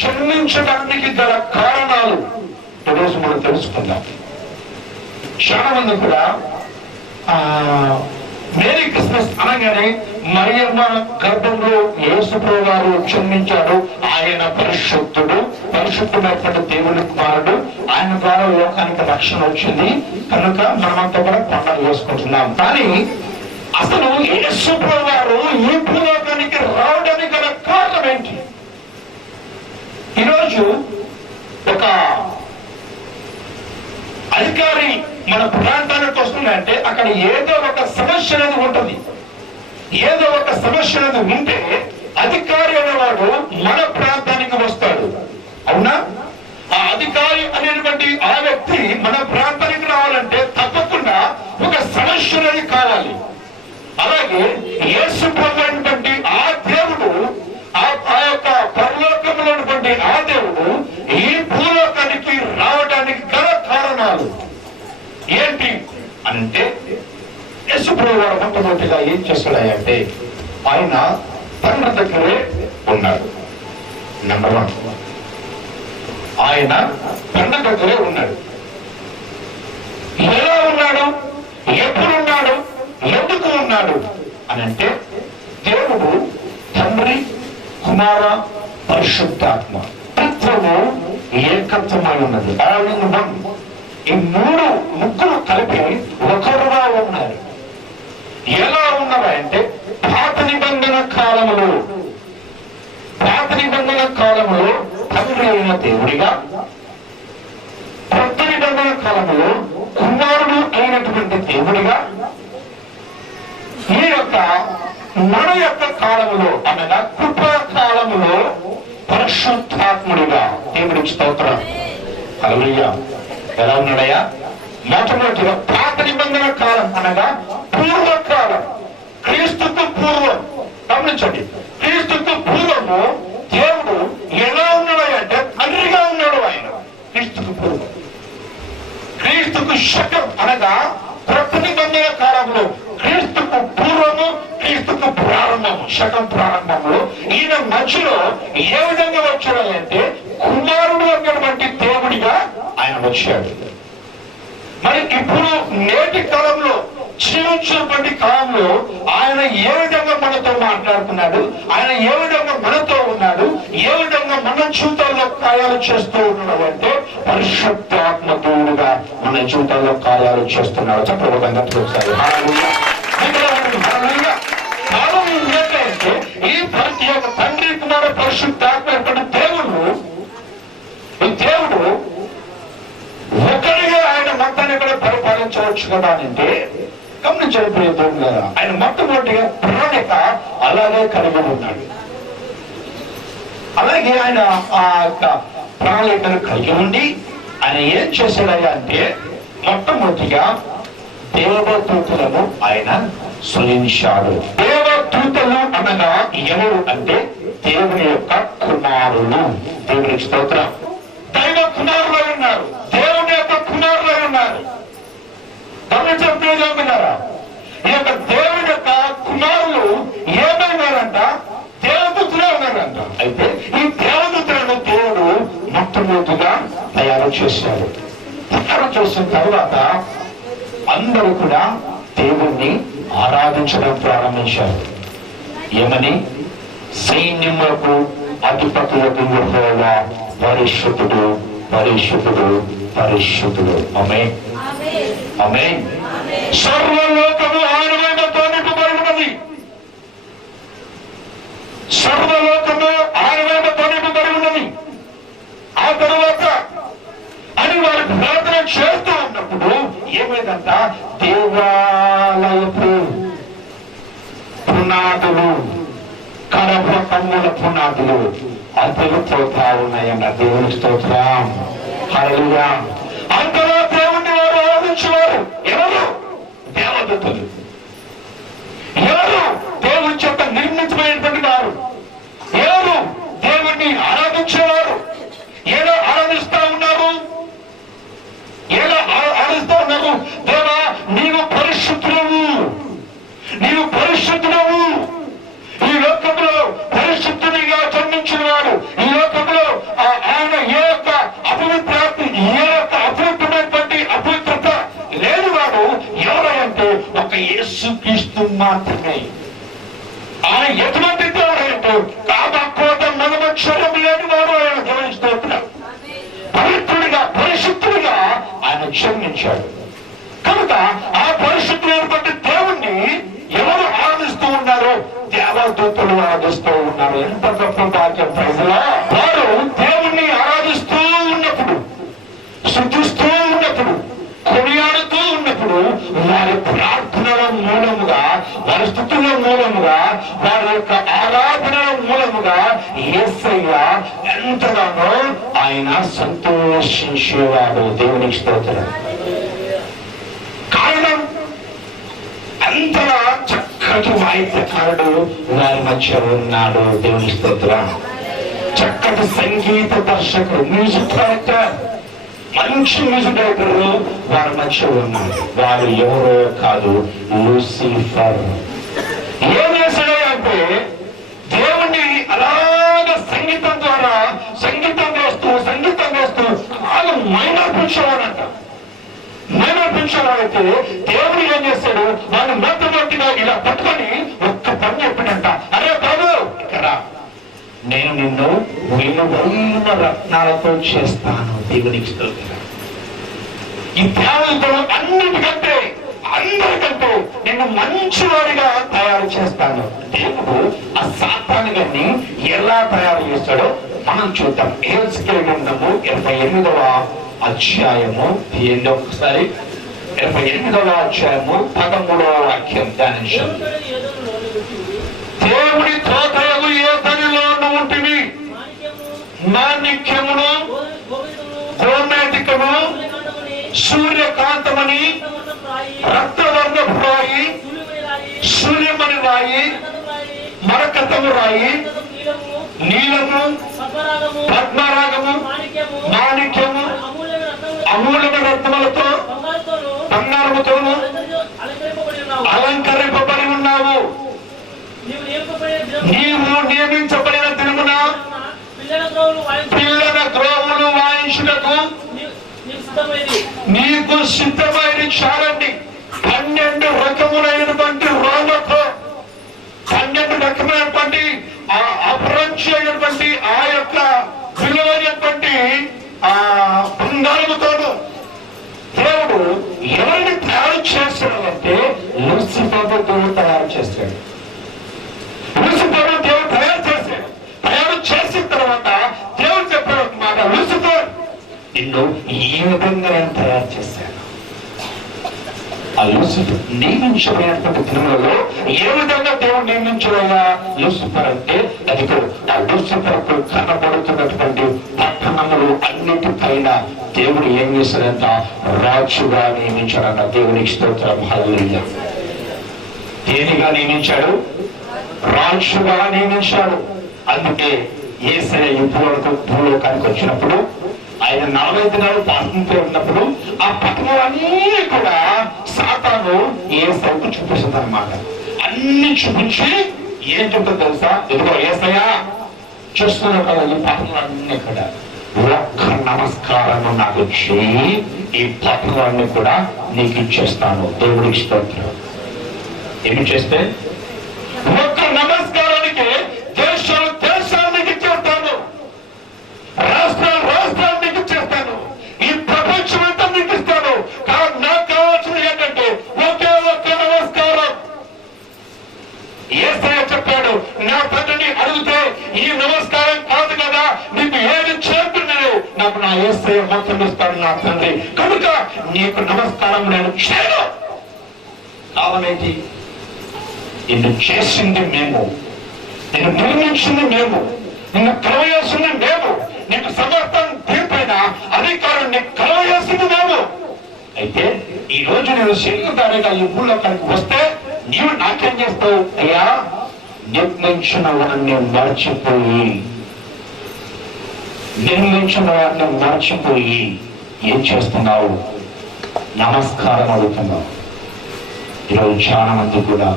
జన్మించడానికి గల కారణాలు ఈరోజు మనం తెలుసుకుందాం. చాలా మంది కూడా మేరీ క్రిస్మస్ అనగానే మరియమ్మ గర్భంలో యేసుప్రభువు గారు జన్మించాడు, ఆయన పరిశుద్ధమైనటువంటి దేవుని కుమారుడు, ఆయన ద్వారా లోకానికి రక్షణ వచ్చింది కనుక మనమంతా కూడా పండుగ చేసుకుంటున్నాం. కానీ అసలు యేసుప్రభువు గారు ఈ భూలోకానికి రావడానికి గల కారణం ఏంటి? ఈరోజు ఒక అధికారి మన ప్రాంతానికి వస్తుందంటే అక్కడ ఏదో ఒక సమస్య అనేది ఉంటుంది. ఏదో ఒక సమస్య అనేది ఉంటే అధికారి అనేవాడు మన ప్రాంతానికి వస్తాడు. అవునా? ఆ అధికారి అనేటువంటి ఆ వ్యక్తి మన ప్రాంతానికి రావాలంటే తప్పకుండా ఒక సమస్య అనేది కావాలి. అలాగే యేసు ప్రభువు అనేటువంటి ఆ దేవుడు, ఆ యొక్క పరలోకంలో ఉన్నటువంటి ఆ దేవుడు ఈ భూలోకానికి రావడానికి గల కారణాలు ఏంటి అంటే, యేసు ప్రభువు వారు మొట్టమొదటిగా ఏం చేస్తాడంటే ఆయన తండ్రి దగ్గరే ఉన్నాడు. నెంబర్ 1, ఆయన తండ్రి దగ్గరే ఉన్నాడు. ఎలా ఉన్నాడు, ఎప్పుడు ఉన్నాడు, ఎందుకు ఉన్నాడు అని అంటే, దేవుడు తండ్రి, కుమార, పరిశుద్ధాత్మ త్రిత్వము ఏకత్వమై ఉన్నది. All in one. ఈ ముగ్గురు కలిపి ఒకరుగా ఉన్నారు. ఎలా ఉన్నారంటే పాత నిబంధన కాలములో తండ్రి అయిన దేవుడిగా, కొత్త నిబంధన కాలములో కుమారుడు అయినటువంటి దేవుడిగా, ఈ యొక్క మన యొక్క కాలములో అనగా కృపా కాలములో పరిశుద్ధాత్ముడిగా. దేవుడికి స్తోత్రం. హల్లెలూయా. ఎలా ఉన్నాడయ్యా? మొట్టమొదటిగా పాత నిబంధన కాలం అనగా పూర్వకాలం, క్రీస్తుకు పూర్వం. గమనించండి, క్రీస్తుకు పూర్వము దేవుడు ఎలా ఉన్నాడంటే తండ్రిగా ఉన్నాడు. ఆయన క్రీస్తుకు పూర్వం. క్రీస్తుకు శకం అనగా కొత్త నిబంధన కాలంలో క్రీస్తుకు పూర్వము, క్రీస్తుకు ప్రారంభము, శకం ప్రారంభంలో ఈయన మధ్యలో ఏ విధంగా వచ్చాడంటే కుమారుడు అన్నటువంటి దేవుడిగా ఆయన వచ్చాడు. మరి ఇప్పుడు నేటి కాలంలో, జీవించినటువంటి కాలంలో ఆయన ఏ విధంగా మనతో మాట్లాడుతున్నాడు, ఆయన ఏ విధంగా మనతో ఉన్నాడు, ఏ విధంగా మన జీవితాల్లో కార్యాలు చేస్తూ ఉన్నాడు అంటే పరిశుద్ధాత్మ దేవుడుగా మన జీవితాల్లో కార్యాలు చేస్తున్నాడు. చెప్పబోతుందా ఒకసారి? ఏంటంటే ఈ ప్రతి ఒక్క తండ్రి, కుమార, పరిశుద్ధాత్మ దేవుడు ఒకరిగా ఆయన మొత్తాన్ని కూడా పరిపాలించవచ్చు కదా అంటే గమనించండి ప్రియ దేవుడు గారు. ఆయన మొట్టమొదటిగా ప్రణాళిక అలాగే కలిగి ఉన్నాడు. అలాగే ఆయన ఆ యొక్క ప్రణాళికను కలిగి ఉండి ఆయన ఏం చేశాడయ్యా అంటే మొట్టమొదటిగా దేవదూతలను ఆయన సృజించాడు. దేవదూతలు అనగా ఎవరు అంటే దేవుని యొక్క కుమారులు. దేవునికి స్తోత్రం. దైవ కుమారులు ఉన్నారు, దేవుని యొక్క కుమారులు ఉన్నారు. గమనించారా? ఈ యొక్క దేవుని యొక్క కుమారులు ఏమైనారంట? దేవదూతలే ఉన్నారంట. అయితే ఈ దేవదూతలను దేవుడు మొట్టమొదటిగా తయారు చేశాడు. తయారు చేసిన తర్వాత అందరూ కూడా దేవుణ్ణి ఆరాధించడం ప్రారంభించారు. ఏమని? సైన్యములకు అధిపతులకు యెహోవా పరిశుద్ధుడు, పరిశుద్ధుడు, పరిశుద్ధుడు. ఆమేన్, ఆమేన్. సర్వలోకము ఆయన మహిమతో నింపబడి ఉన్నది. సర్వలోకము ఆయన మహిమతో నింపబడి ఉన్నది. ఆ తరువాత అని వారు ప్రార్థన చేస్తూ ఉన్నప్పుడు ఏమైందంట? దేవాలయపు పునాదులు, కరప కమ్ముల పునాదులు అదిరిపోతా ఉన్నాయంట. దేవునికి స్తోత్రం. హల్లెలూయా. అంతలో దేవుణ్ణి వారు ఆరాధించేవారు. ఎవరు? దేవదూతలు. ఎవరు? దేవుని చేత నిర్మితమైనటువంటి వారు. ఎవరు? దేవుణ్ణి ఆరాధించేవారు. ఎలా ఆరాధిస్తా ఉన్నారు? ఎలా ఆరాధిస్తా ఉన్నారు? దేవా, నీవు పరిశుద్ధుడవు, నీవు పరిశుద్ధుడవు. ఈ లోకంలో పరిశుద్ధుడిగా జన్మించిన వాడు, ఈ లోకంలో ఆయన ఏ యొక్క అపవిత్రమైనటువంటి అపవిత్రత లేని వాడు ఎవరంటే ఒక యేసుక్రీస్తు మాత్రమే. ఆయన ఎటువంటి దేవుడంటే కామక్రోధ మదమత్సరం లేని వాడు. ఆయన దేవుని స్తోత్రం. పవిత్రుడిగా పరిశుద్ధుడిగా ఆయన జన్మించాడు కనుక ఆ పరిశుద్ధుడైనటువంటి దేవుణ్ణి ఎవరు ఆరాధిస్తూ ఉన్నారు? దేవదూతలు ఆరాధిస్తూ ఉన్నారు. ఎంత గొప్ప భాగ్యం ప్రజలా! వారు దేవుణ్ణి ఆరాధిస్తూ ఉన్నప్పుడు, స్తుతిస్తూ ఉన్నప్పుడు, కొనియాడుతూ ఉన్నప్పుడు వారి ప్రార్థనల మూలముగా, వారి స్తుతుల మూలముగా, వారి యొక్క ఆరాధనల మూలముగా యేసయ్య ఎంతగానో ఆయన సంతోషించేవాడు. దేవునికి స్తోత్రం. కారణం అంతలా చక్కటి వాయిద్యకారుడు వారి మధ్య ఉన్నాడు. దేవుని స్తోత్రం. చక్కటి సంగీత దర్శకుడు, మ్యూజిక్ డైరెక్టర్, మంచి మ్యూజిక్ డైరెక్టర్ వారి మధ్య ఉన్నాడు. వారు ఎవరో కాదు, లూసిఫర్. ఏం చేశాడు అంటే దేవుణ్ణి అలాగ సంగీతం ద్వారా సంగీతం వేస్తూ అలాగ మైనర్పించేవాడంట. మైనర్పించేవాడైతే దేవుడు ఏం చేశాడు? వాడిని మొట్టమొదటిగా ఇలా పట్టుకొని ఒక్క పని చెప్పినంట. అరే బాబు, ఇక్కడ నేను నిన్ను విలువైన రత్నాలతో చేస్తాను. దేవునికి స్తోత్రం. ఈ దేవతలు అందరికంటే నిన్ను మంచివాడిగా తయారు చేస్తాను. దేవుడు ఆ సాతాను గారిని ఎలా తయారు చేస్తాడో మనం చూద్దాం. యెహెజ్కేలు గ్రంథము 28వ అధ్యాయము తీయండి ఒకసారి. 28వ అధ్యాయము 13వ వాక్యం ధ్యానించండి. దేవుడి తోటయగు ఏదనిలో ఉంటివి, మాణిక్యమును, గోమేధికము, సూర్యకాంతమని, రక్తవర్ణపు రాయి, సూర్యమణి రాయి, మరకతము రాయి, నీలము, పద్మరాగము, మాణిక్యము, అమూల్యమైన రత్నములతో, బంగారముతోను అలంకరింపబడి ఉన్నావు. నీవు నియమించబడిన దినమున పిల్లల గ్రోవులు వాయించుటకు నీకు సిద్ధమైన చాలండి. 12 రకములైనటువంటి రోమతో, 12 రకమైనటువంటి అపరంచి అయినటువంటి ఆ యొక్క విలువైనటువంటి బంగారముతోను దేవుడు ఎవరిని తయారు చేస్తాడంటే లూసిఫర్ దేవుడు తయారు చేస్తాడు. లూసిఫర్ దేవుడు తయారు చేశాడు. తయారు చేసిన తర్వాత దేవుడు చెప్పాడు మాట, లూసిఫర్ నిన్ను ఈ విధంగా నేను తయారు చేశాను. ఆ లూసిఫర్ నియమించబడినటువంటి దినములలో ఏ విధంగా దేవుడు నియమించబోయా లూసిఫర్ అంటే అదిగో ఆ లూసిఫర్ కనబడుతున్నటువంటి పట్టణములు అన్నిటిపైన దేవుడు ఏం చేశాడంట? రాజుగా నియమించాడంట. దేవునికి స్తోత్రం. హల్లెలూయా. దేనిగా నియమించాడు? రాజుగా నియమించాడు. అందుకే యేసయ్య యుద్ధులకు భూలోకానికి వచ్చినప్పుడు ఆయన 40 దినాలు పాపంతో ఉన్నప్పుడు ఆ పట్టణాలన్నీ కూడా సాతాను యేసయ్యకు చూపిస్తుంది అన్నమాట. అన్ని చూపించి ఏం చెప్తుంది తెలుసా? ఇదిగో యేసయ్య చూస్తున్నా కదా, ఈ పట్టణాలన్నీ కూడా ఒక్క నమస్కారం నాకు చేయి, ఈ పట్టణాలన్నీ కూడా నీకు ఇచ్చేస్తాను. దేవుడికి స్తోత్రం. ఏమి చేస్తే ఒక్క నమస్కారానికి దేశానికి ఇచ్చేస్తాను, రాష్ట్రాలు నీకు ఇచ్చేస్తాను, ఈ ప్రపంచం అంతా నీకు ఇస్తాను. నాకు కావాల్సింది ఏంటంటే ఒకే ఒక్క నమస్కారం. యేసయ్య చెప్పాడు, నా తండ్రిని అడిగితే ఈ నమస్కారం కాదు కదా, నీకు ఏది చేస్తున్నాడు నాకు నా యేసయ్య మొత్తం ఇస్తాడు నా తండ్రి. కనుక నీకు నమస్కారం నేను చేయను. కావాలేంటి? నిన్ను చేసింది మేము, నిన్ను నిర్మించింది మేము, నిన్ను కలవయాల్సింది మేము, నీకు సమర్థం తీర్పైన అధికారం నీకు కలవయాల్సింది మేము. అయితే ఈ రోజు నేను శరీరధారిగా ఈ భూలోకానికి వస్తే నీవు నాకేం చేస్తావు? అయ్యా, నిర్మించిన వాడిని మర్చిపోయి ఏం చేస్తున్నావు? నమస్కారం అడుగుతున్నావు. ఈరోజు చాలా మంది కూడా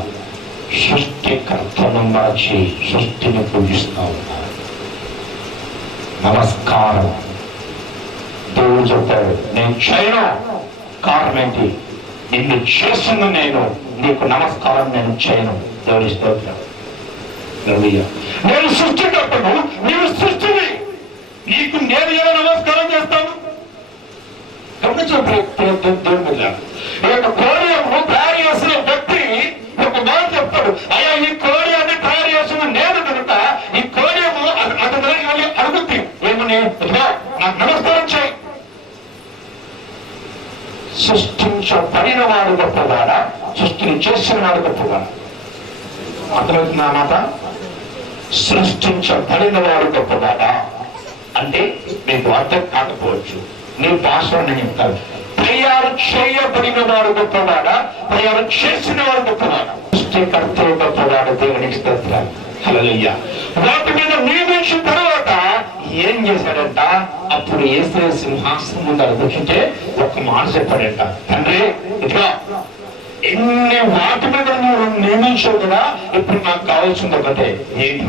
సృష్టికర్తను మరచి సృష్టిని పూజిస్తూ ఉన్నారు. నమస్కారం దేవుడు చెప్పాడు, నేను చేయను. కారణం ఏంటి? నిన్ను చేసిన నేను, నీకు నమస్కారం నేను చేయను. దేవుడి స్తోత్రం. నేను సృష్టికర్తను, నీవు సృష్టిని, నీకు నేను ఎలా నమస్కారం చేస్తాను? కోడియము తయారు చేసిన వ్యక్తి ఒక మాట చెప్తాడు, అయ్యా ఈ కోడియాన్ని తయారు చేసిన నేను కనుక ఈ కోడియము అతని అడుగుద్ది ఏమని, నాకు నమస్కారం చేయి. సృష్టించబడిన వాడు గొప్పవాడా, సృష్టిని చేసిన వాడు గొప్పవాడా? అర్థమవుతుందా మాట? సృష్టించబడిన వాడు గొప్పవాడా అంటే మీకు అర్థం కాకపోవచ్చు, మీ భాషలో నేను చెప్తాను. తయారు చేయబడిన వాడు గొప్పవాడా, తయారు చేసిన వాడు గొప్పవాడా? సృష్టికర్త గొప్పవాడు. దేవునికి స్తోత్రం. హల్లెలూయా. వాటి మీద నియమించిన తర్వాత ఏం చేశాడంట? అప్పుడు యేసు సింహాసనం ముందర కూర్చుంటే ఒక మాట చెప్పాడంట, తండ్రి ఇట్లా ఎన్ని వాటి మీద నువ్వు నియమించావు కదా, ఇప్పుడు నాకు కావాల్సింది ఒకటే. ఏంటి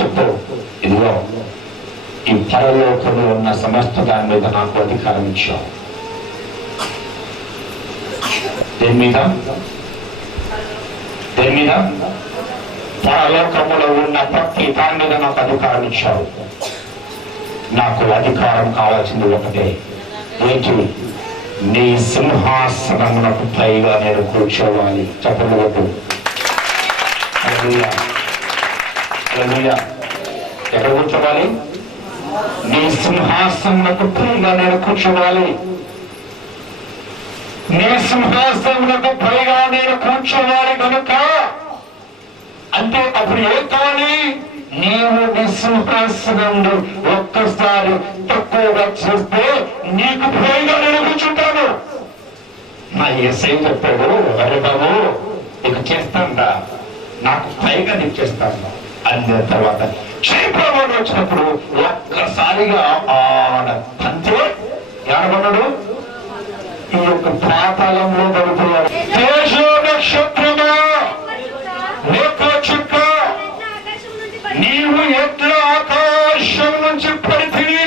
చెప్పు, ఇదిగో ఈ పరలోకంలో ఉన్న సమస్త దాని మీద నాకు అధికారం ఇచ్చావు. దేని మీద? పరలోకంలో ఉన్న ప్రతి దాని మీద నాకు అధికారం ఇచ్చావు. నాకు అధికారం కావాల్సింది ఒకటే. ఏంటి? నీ సింహాసనమునకు పైగా నేను కూర్చోవాలి. చెప్పలేదు. ఎక్కడ కూర్చోవాలి? నీ సింహాసనకు పైగా నేను కూర్చోవాలి. నీ సింహాసనకు పైగా నేను కూర్చోవాలి కనుక అంటే అప్పుడు ఏం కావాలి? నీవు నీ సింహాసనంలో ఒక్కసారి తక్కువగా చేస్తే నీకు పైగా నేను కూర్చుంటాను. నా యేసయ్య చెప్పాడు, అరే బాబు నీకు చేస్తాను, నాకు పైగా నీకు చేస్తాను. అందే తర్వాత క్షేత్రవాడు వచ్చినప్పుడు ఒక్కసారిగా అంతే ఏడబడ్డాడు, ఈ యొక్క పాతాళంలో పడిపోయాడు. దేశ నక్షత్రమా, రేఖ చుక్క, నీవు ఎట్లా ఆకాశం నుంచి పడితివి,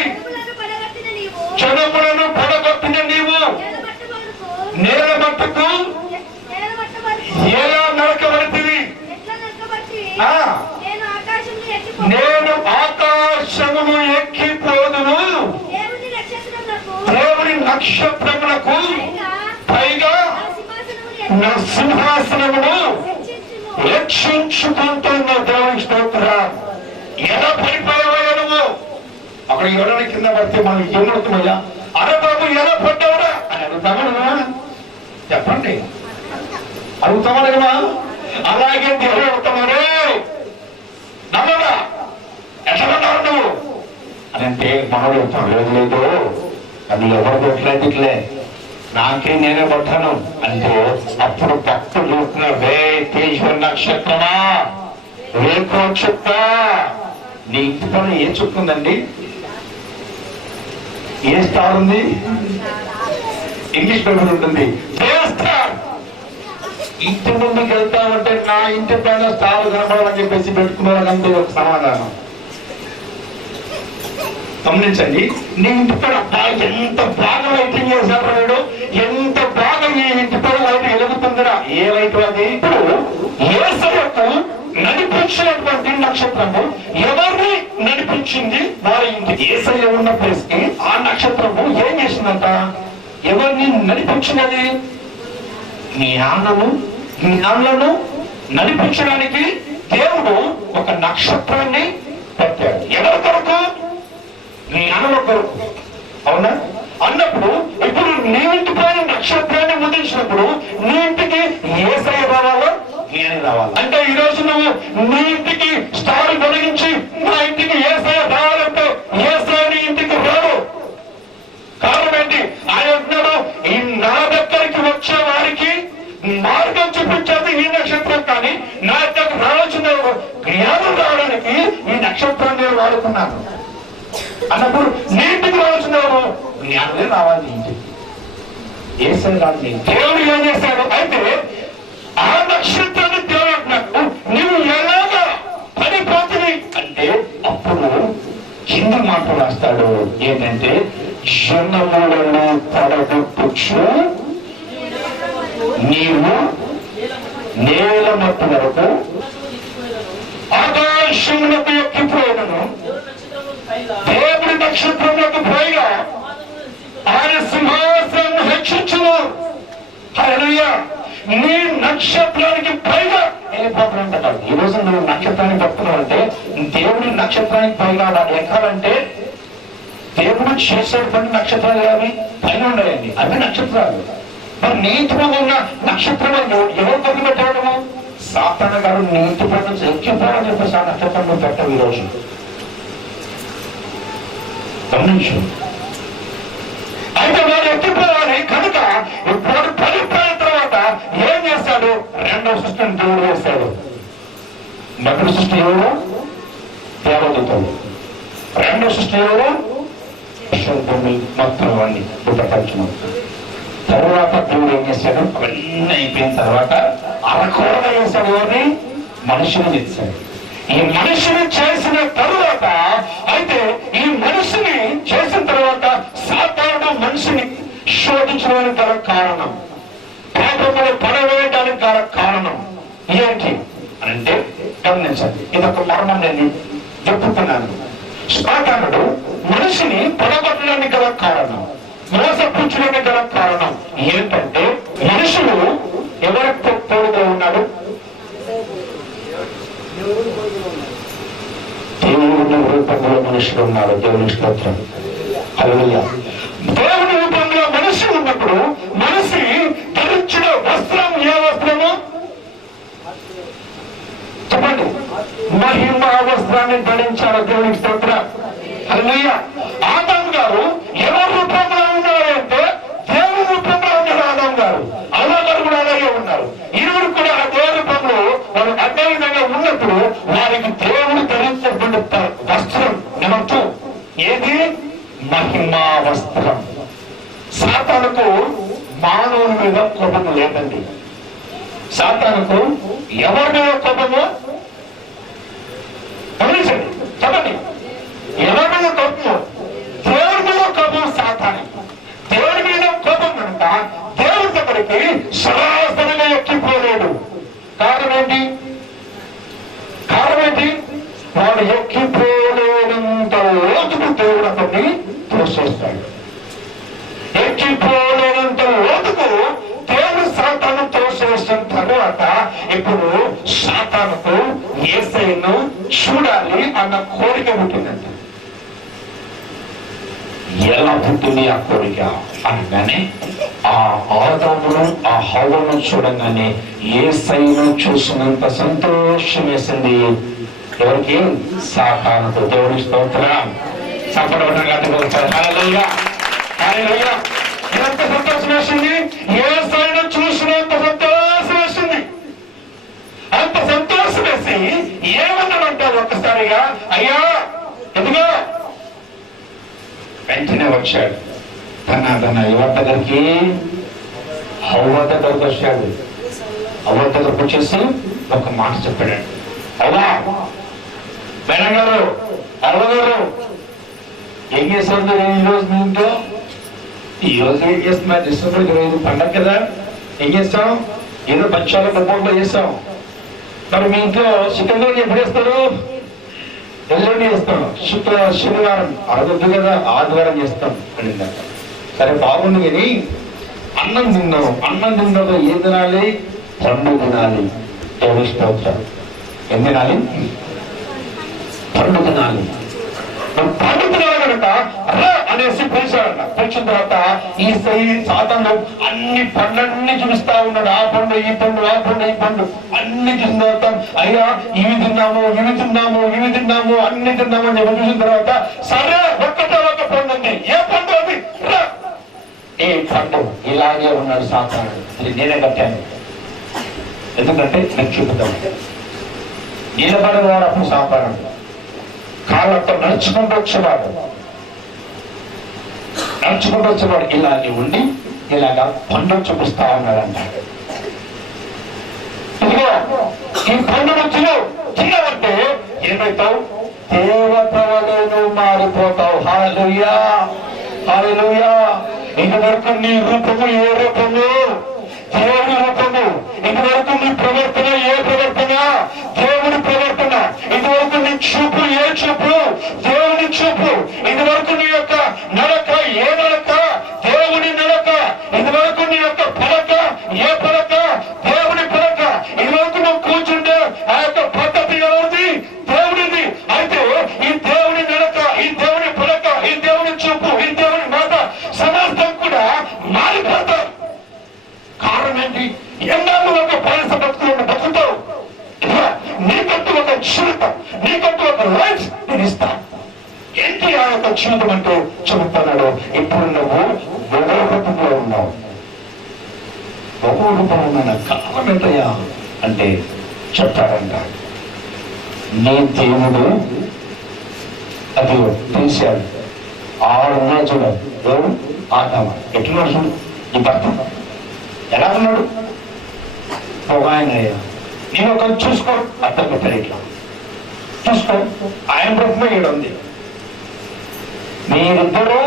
జనములను పడగొట్టిన నీవు నేల మట్టుకు ఎలా నరకబడితివి? నేను ఆకాశమును ఎక్కిపోదును, దేవుని నక్షత్రములకు పైగా నా సింహాసనమును రక్షించుకుంటున్న దేవుని స్తోత్రం. ఎలా పడిపోయావయ్యా నువ్వు? అక్కడ ఎవరైనా కింద పడితే మనం ఏమవుతున్నాయా? అరే బాబు ఎలా పడ్డావురా అని అడుగుతామా? చెప్పండి, అడుగుతామా? అలాగే దేవుడు అడుగుతామరే, నమ్మరా ఎట్లా పడ్డావు నువ్వు అని అంటే మనోడు చెప్తాం, లేదు అది ఎవరు కొట్టలేదు, ఇట్లే నాకే నేనే పట్టాను అంటే అప్పుడు భక్తులు చూస్తున్నారు, రే తేజ నక్షత్రమా, రేఖో చుక్క. నీ ఇంటి పైన ఏ చుక్క ఉందండి? ఏ స్టార్ ఉంది? ఇంగ్లీష్ పేపర్ ఉంటుంది, స్టార్. ఇంటి ముందుకు వెళ్తామంటే నా ఇంటి పైన స్టార్ కనపడాలని చెప్పేసి పెట్టుకున్నారంటే ఒక సమాధానం. గమనించండి, నీ ఇంటి పైన ఎంత బాగా లైటింగ్ చేశారు వాడు, ఎంత బాగా ఈ ఇంటి పైన లైట్ వెలుగుతుందిరా. ఏ లైట్ అది? ఇప్పుడు యేసయ్యకు నడిపించినటువంటి నక్షత్రము ఎవరిని నడిపించింది? వారి ఇంటికి. యేసయ్య ఉన్న ప్లేస్ కి ఆ నక్షత్రము ఏం చేసిందంట? ఎవరిని నడిపించినది? జ్ఞానులను నడిపించడానికి దేవుడు ఒక నక్షత్రాన్ని పెట్టాడు. ఎవరి కొరకు? జ్ఞానుల కొరకు. అవునా? అన్నప్పుడు ఇప్పుడు నీ ఇంటి పైన నక్షత్రాన్ని ముద్రించినప్పుడు నీ ఇంటికి యేసయ్య రావాలా, సమయానికి రావాలి. అంటే ఈ రోజు నువ్వు నీ ఇంటికి స్టార్ వెలిగించి నా ఇంటికి యేసయ్య రావాలంటే యేసయ్య నీ ఇంటికి రాడు. కారణం ఏంటి? ఆయన అంటున్నాడు, ఈ నా దగ్గరికి వచ్చే వారికి మార్గం చూపించేది ఈ నక్షత్రం, కానీ నా దగ్గర రావాల్సిన జ్ఞానం రావడానికి ఈ నక్షత్రాన్ని నేను వాడుకున్నాను అన్నప్పుడు నీ ఇంటికి రావాల్సిన జ్ఞానమే రావాలి. ఇంటికి యేసయ్య రాదు. దేవుడు ఏం చేశాడు అయితే ఆ నక్షత్రాన్ని దేవుడు అంటున్నాడు, నువ్వు ఎలాగా పడిపోతుంది అంటే అప్పుడు హిందీ మాట రాస్తాడు ఏంటంటే, జనములను పడగొట్టుచు నీవు నేల మట్టు వరకు ఆకాశములకు ఎక్కిపోయినను దేవుడి నక్షత్రములకు పైగా ఆయన సింహాసనం హెచ్చించును. హల్లెలూయా. నీ నక్షత్రానికి పైగా వెళ్ళిపోతున్నట్టు. ఈ రోజు నువ్వు నక్షత్రానికి పడుతున్నావు అంటే దేవుడి నక్షత్రానికి పైగా ఎక్కాలంటే దేవుడు చేసేటువంటి పని నక్షత్రాలు అవి పైన ఉండాలండి. అవి నక్షత్రాలు. మరి నీతిలో ఉన్న నక్షత్రాలు ఎవరు పని పెట్టవడము? సాతాను గారు నీతి పని ఎక్కిపోవాలని చెప్పేసి ఆ నక్షత్రంలో పెట్టవు. ఈ రోజు గమనించు. అయితే వారు ఎక్కిపోవాలి కనుక ఇప్పుడు పడిపోయిన తర్వాత ఏం చేస్తాడు? రెండవ సృష్టిని దేవుడు వేస్తాడు. మొదటి సృష్టి ఎవరు? దేవదూతలు. రెండవ సృష్టి ఎవరు? భూమి మొత్తం అన్ని బుద్ధపరచడం. తర్వాత దేవుడు ఏం చేశాడు? అవన్నీ అయిపోయిన తర్వాత అరకొరగా వేశాడు. ఎవరిని? మనుషుని చేశాడు. ఈ మనిషిని చేసిన తరువాత అయితే ఈ మనిషిని చేసిన తర్వాత సాతానుడు మనిషిని శోధించడానికి గల కారణం, పాపములు పడవేయడానికి గల కారణం ఏంటి అంటే గమనించండి. ఇదొక మరణం నేను చెప్పుకున్నాను. సాతానుడు మనిషిని పడగొట్టడానికి గల కారణం, మోసపుచ్చడానికి గల కారణం ఏంటంటే మనుషులు ఎవరికి తోడుగా ఉన్నాడు? దేవుని రూపంలో మనుషులు ఉన్నారు. దేవుని స్తోత్రం. హల్లెలూయా. దేవుని రూపంలో మనిషి ఉన్నప్పుడు మనిషి ధరించిన వస్త్రం ఏ వస్త్రము చెప్పండి? మహిమ వస్త్రాన్ని ధరించారు. దేవునికి స్తోత్రం. హల్లెలూయా. ఆదాము గారు ఎవరి రూపంలో ఉన్నారు అంటే దేవుని రూపంలో ఉన్నారు. ఆదాము గారు, అవ్వ గారు కూడా అలాగే ఉన్నారు. ఇరువురు కూడా ఆ దేవుని రూపంలో వారు అదే విధంగా ఉన్నప్పుడు వారికి దేవుడు ధరించినటువంటి వస్త్రం నిమిత్తు ఏది? మహిమా వస్త్రం. సాతానుకు మానవుని మీద కోపము లేదండి. సాతానుకు ఎవరి మీద కోపము? గమనించండి, చెప్పండి. ఎవరి మీద కోపము? దేవుడి మీద కోపం సాతాను. దేవుడి మీద కోపం కనుక దేవుడి దగ్గరికి సరాసరిగా ఎక్కిపోలేడు. కారణం ఏంటి? వాడు ఎక్కిపోలేనంత లోతుకు దేవుడు అతన్ని తోసేస్తాడు. ఎక్కిపోలేనంత లోతుకు దేవుడు సాతాను తోసేసిన తర్వాత ఇప్పుడు సాతానుకు యేసయ్యను చూడాలి అన్న కోరిక పుట్టిందంట. ఎలా పుట్టింది ఆ కోరిక అనగానే ఆ ఆదామును ఆ హవ్వను చూడగానే యేసయ్యను చూసినంత సంతోషం వేసింది. ఎవరికి? సాతానుకు. దేవుని స్తోత్రం. హల్లెలూయా. హల్లెలూయా. ఎంత సంతోషం వేసింది! యేసయ్యను చూసినంత సంతోషం వేసింది. అంత సంతోషం వేసి ఏమన్నాడంటే ఒక్కసారిగా, అయ్యా ఎదుగో. వెంటనే వచ్చాడు. తన ఎవరి దగ్గరికి? హవ్వ దగ్గరకు వచ్చాడు. హవ్వ దగ్గరకు వచ్చేసి ఒక మాట చెప్పాడు. అవ్వా, మేడం గారు, అవ్వ గారు, ఏం చేస్తారు ఈ రోజు మీ ఇంట్లో? ఈ రోజు ఏం చేస్తున్నా? డిసెంబర్ 25 పండగ కదా, ఏం చేస్తాం? ఏదో పక్షాల కుటుంబంలో చేస్తాం. మరి మీ ఇంట్లో చికెన్ ఎప్పుడు వేస్తారు? ఎల్లుండి చేస్తాం. శనివారం అరవద్దు కదా, ఆదివారం చేస్తాం అనిందట. సరే బాగుంది కానీ అన్నం తిన్నావు. అన్నం తిన్నావు ఏం తినాలి? పండు తినాలి. దేవుని స్తోత్రం. ఏం తినాలి? పండు తినాలి. పండు తినాలి కనుక అనేసి పిలిచాడంట. వచ్చిన తర్వాత ఈ సాతాను అన్ని పండ్లన్నీ చూపిస్తా ఉన్నాడు. ఆ పండు ఈ పండు, ఆ పండు ఈ పండు అన్ని చూసిన తర్వాత అయ్యా ఇవి తిన్నాము అన్ని తిన్నాము అని చెప్పి చూసిన తర్వాత సరే ఒక్కటే ఒక పండు ఉంది. ఏ పండు అది? ఏ పండు? ఇలాగే ఉన్నాడు సాతాను. అది నేనే కట్టాను, ఎందుకంటే నేను చూపుతాను. నిలబడేవాడు అప్పుడు సాతాను కాళ్ళతో నడుచుకుంటూ వచ్చేవాడు ఇలాగే ఉండి ఇలాగా పండు చూపిస్తా ఉన్నాడంట. ఇదిగో ఈ పండును తినవంటే ఏమైతావు? దేవతలను మారిపోతావు. హల్లెలూయా, హల్లెలూయా. ఇంతవరకు నీ రూపము ఏ రూపము? దేవుడి రూపము. ఇంతవరకు నీ ప్రవర్తన ఏ ప్రవర్తన? దేవుడి ప్రవర్తన. ఇంతవరకు నీ చూపు ఏ చూపు? దేవుని చూపు. ఇంతవరకు నీ యొక్క నడక ఏ నడక? దేవుని నడక. ఇంతవరకు నీ యొక్క పలక ఏ పలక? దేవుని పలక. ఇంతవరకు నువ్వు కూర్చుంటే ఆ యొక్క పద్ధతి ఎవరిది? దేవుడిది. అయితే ఈ దేవుని నడక, ఈ దేవుని పలక, ఈ దేవుని చూపు, ఈ దేవుని మాట సమస్తం కూడా మారిపోతావు. కారణం ఏంటి? ఎన్నాళ్ళు ఒక పరస బతుకుతావు. నీకంటూ ఒక జీవితం, నీకంటూ ఒక లైఫ్ నేను ఇస్తాను. ఏంటి ఆ యొక్క జీవితం అంటూ చెబుతున్నాడు. ఇప్పుడు నువ్వు రూపంలో ఉన్నావు. రూపంలో ఉన్న కాలం ఏంటయ్యా అంటే చెప్తాడంట, నీ దేవుడు అది తీశాడు. ఆడున్నా చూడాలి. ఎవరు? ఆదాము. ఎట్లున్నాడు చూడు ఈ భర్త, ఎలా ఉన్నాడు? ఒక ఆయన అయ్యా, నేను ఒక చూసుకో, అర్థం పెట్టాడు. ఇట్లా చూసుకో, ఆయన రూపమే ఈడ ఉంది. మీరిద్దరూ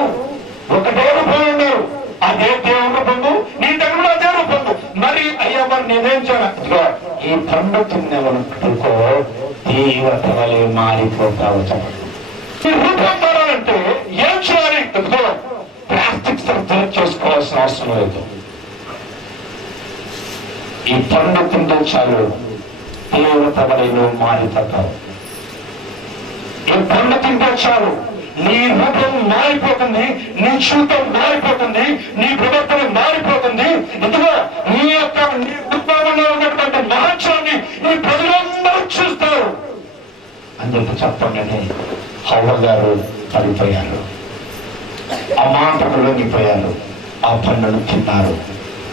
ఒకటే రూపంలో ఉన్నారు. అదే దేవుని రూపము, నీ దగ్గర అదే రూపము. మరి అయ్యా మరి నేనేం చేయాలి? ఈ పండు తిన్నవనుకో దేవత వలె మారిపోతావు. ఈ రూపం మారాలంటే ఏం చేయాలి? ప్లాస్టిక్ సర్జరీ చేసుకోవాల్సిన అవసరం లేదు. ఈ పండు తింటే చాలు దేవత వలె మారిపోతావు. ఈ పండు తింటే చాలు నీ రూపం మారిపోతుంది, నీ జీవితం మారిపోతుంది, నీ ప్రవర్తన మారిపోతుంది. ఇదిగో నీ యొక్క నీ రూపంలో ఉన్నటువంటి మహత్యాన్ని ఈ ప్రజలందరూ చూస్తారు అని చెప్పి చెప్పండి. హవ్వ గారు పడిపోయారు, అమాంతకు లొంగిపోయారు, ఆ పండును తిన్నారు,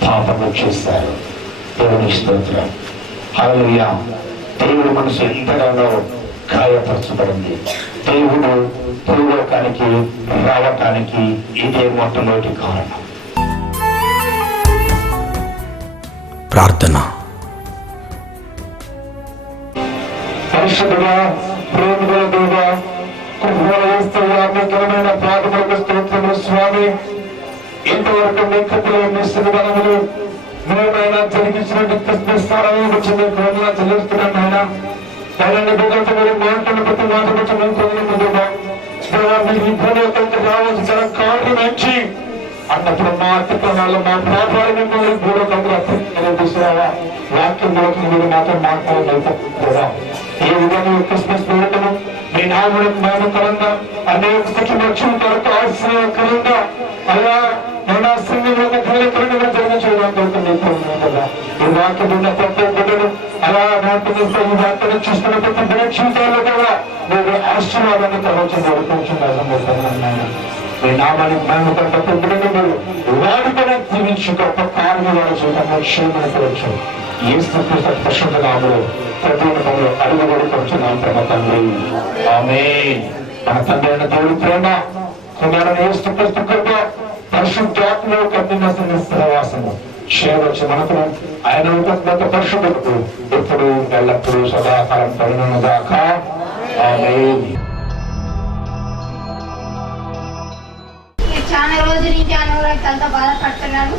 పాపము చేశారు. దేవుని స్తోత్రం. హల్లెలూయా. దేవుడి మనసు ఎంతగానో గాయపరచబడింది. దేవుడు భూలోకానికి రావటానికి ఇదే మొట్టమొదటి కారణం. ప్రార్థన. పరిశుద్ధుడా, ప్రేమగల దేవా, కృపమైన ప్రార్థనలకు స్తోత్రములు స్వామి. ఇంతవరకు మీ కృపలో మీ శ్రీవనములు మేమైనా జరిగించినట్టు క్రిస్మస్ వచ్చింది కోరిన చెల్లిస్తున్నాను. ఆయన దైనండి బిడ్డలతో మీరు మాట్లాడిన ప్రతి మాట బట్టి మేము కొనలేము. మీకు ఈ భూలోకంతో రావాల్సిన కారణం నుంచి అన్నప్పుడు మా అతిక్రమాలు మా పాపాలు మిమ్మల్ని భూలోకంలో తీసుకురావా. వాక్యం మీరు మాత్రం మాట్లాడలేకపోవా. ఈ విధంగా క్రిస్మస్ వేడుకలు మీ నామం మేమకరంగా అనేక కుటుంబం కొరకు ఆశ్రయకరంగా అలా నేను ఆశ్రయంలో భూలోకంగా జరిగించడానికి కదా. ఈ వాక్యం ఉన్న ప్రతి బిడ్డలు అలా ఈ వార్తను చూస్తున్న ప్రతి బిడ్డ జీవితాల్లో కూడా మీరు ఆశీర్వాదాన్ని ప్రవచించుకుంటున్నాను. మీ నామాన్ని మేమకరం ప్రతి బిడ్డలు మీరు వాడుకొని జీవించి గొప్ప కార్యం వారి జీవితంలో క్షేమపరచు. ఏ స్థితి పరిశుద్ధ నామములో ప్రభువులో అడుగుబడి పడుచున్నాం ప్రేమ తండ్రి. ఆమేన్. మన తండ్రి అయిన దేవుడి ప్రేమ కుమారుని యేసు క్రీస్తు కృప పరిశుద్ధాత్మలో కన్నుమసిన సహవాసము చేరవచ్చు మనకు ఆయన ఉపగత పరిశుద్ధులకు ఎప్పుడు ఎల్లప్పుడూ సదాకాలం పడిన దాకా. ఆమేన్. చాలా రోజుల నుంచి అనారోగ్యాలతో బాధపడుతున్నాను.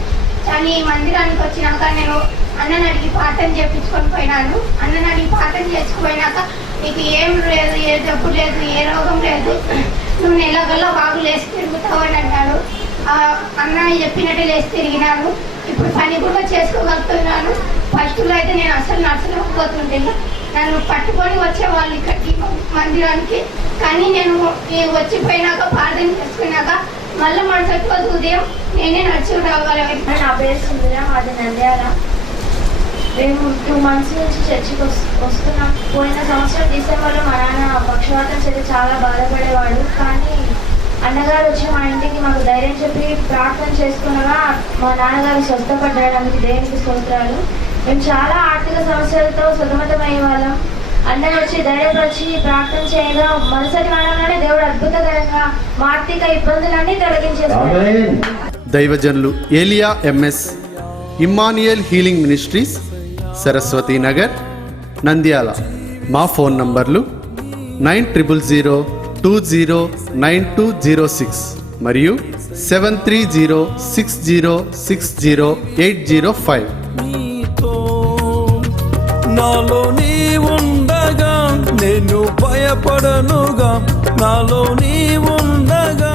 కానీ ఈ మందిరానికి వచ్చినాక నేను అన్నని అడిగి పాఠం చేయించుకొని పోయినాను. అన్నని అడిగి పాఠం చేసుకుపోయినాక నీకు ఏం లేదు, ఏ జబ్బు లేదు, ఏ రోగం లేదు, నువ్వు నెలగల్లో బాగు లేచి తిరుగుతావు అని అన్నాడు. అన్న చెప్పినట్టు లేచి తిరిగినాను. ఇప్పుడు పని కూడా చేసుకోగలుగుతున్నాను. ఫస్ట్లో అయితే నేను అసలు నడచలేకపోతుంటే నన్ను పట్టుకొని వచ్చేవాళ్ళు ఇక్కడికి మందిరానికి. కానీ నేను వచ్చిపోయినాక ప్రార్థన చేసుకున్నాక మళ్ళీ మరుసటి రోజు ఉదయం నేనే నడిచి రాగలను. నా పేరు సుందర, మాది నంద్యాల. మేము 2 months నుంచి చర్చికి వస్తున్నాం. పోయిన సంవత్సరం డిసెంబర్లో మా నాన్న పక్షవాతం చేసి చాలా బాధపడేవాడు. కానీ అన్నగారు వచ్చి మా ఇంటికి మాకు ధైర్యం చెప్పి ప్రార్థన చేసుకునగా మా నాన్నగారు స్వస్థపడడానికి దేవునికి స్తోత్రాలు. మేము చాలా ఆర్థిక సమస్యలతో సతమతమయ్యే వాళ్ళం. అన్నయ్య వచ్చి ధైర్యపరిచి ప్రార్థన చేయగా మరుసటి వారంలోనే దేవుడు అద్భుతకరంగా మా ఆర్థిక ఇబ్బందులన్నీ తొలగించేస్తారు. దైవజనులు ఏలియా MS, Emmanuel healing ministries, Saraswati Nagar, Nandyal. మా ఫోన్ నంబర్లు 9000209206 మరియు 7306060805. నాలో నీ ఉండగా నేను భయపడనుగా, నాలో నీ ఉండగా